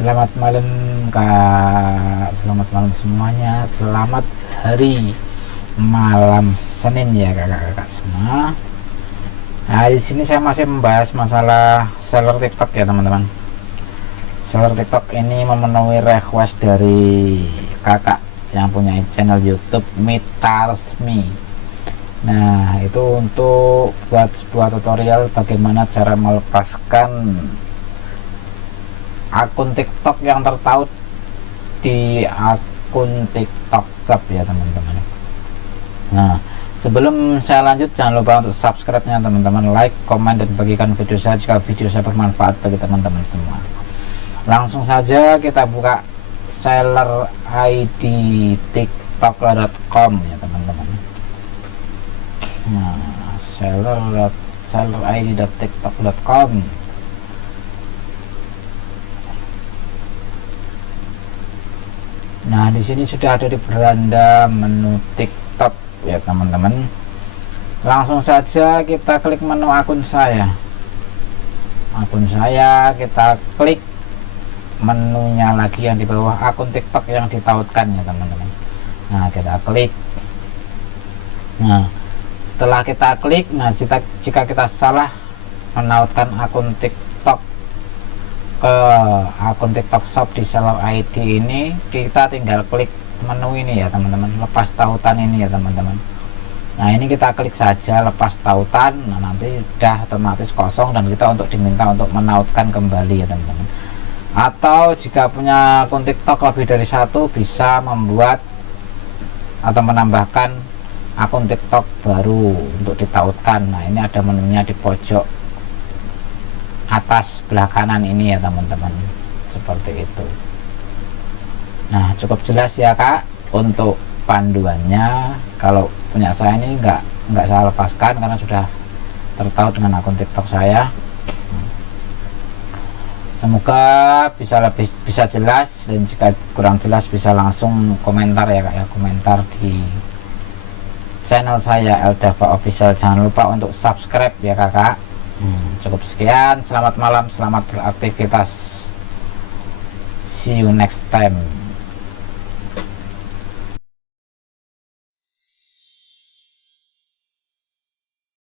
Selamat malam kak. Selamat malam semuanya. Selamat hari malam Senin ya kakak-kakak semua. Nah di sini saya masih membahas masalah seller TikTok ya teman-teman. Seller TikTok ini memenuhi request dari kakak yang punya channel YouTube Mita Resmi. Nah itu untuk buat sebuah tutorial bagaimana cara melepaskan akun TikTok yang tertaut di akun TikTok Shop ya teman-teman. Nah sebelum saya lanjut jangan lupa untuk subscribe-nya teman-teman, like, komen dan bagikan video saya jika video saya bermanfaat bagi teman-teman semua. Langsung saja kita buka seller ID tiktok.com ya teman-teman nah seller seller id.tiktok.com nah di sini sudah ada di beranda menu tiktok ya teman-teman. Langsung saja kita klik menu akun saya. Akun saya kita klik menunya lagi yang di bawah akun tiktok yang ditautkan ya teman-teman. Nah kita klik. Nah setelah kita klik nah jika, jika kita salah menautkan akun tiktok ke akun tiktok shop di seller id ini kita tinggal klik menu ini ya teman-teman. Lepas tautan ini ya teman-teman. Nah ini kita klik saja lepas tautan. Nah nanti sudah otomatis kosong dan kita untuk diminta untuk menautkan kembali ya teman-teman. Atau jika punya akun tiktok lebih dari satu bisa membuat atau menambahkan akun tiktok baru untuk ditautkan. Nah ini ada menunya di pojok atas sebelah kanan ini ya teman-teman. Seperti itu. Nah cukup jelas ya kak untuk panduannya. Kalau punya saya ini enggak enggak saya lepaskan karena sudah tertaut dengan akun tiktok saya. Semoga bisa lebih bisa jelas dan jika kurang jelas bisa langsung komentar ya kak ya. Komentar di channel saya Eldava Official. Jangan lupa untuk subscribe ya kakak hmm, cukup sekian selamat malam selamat beraktivitas. See you next time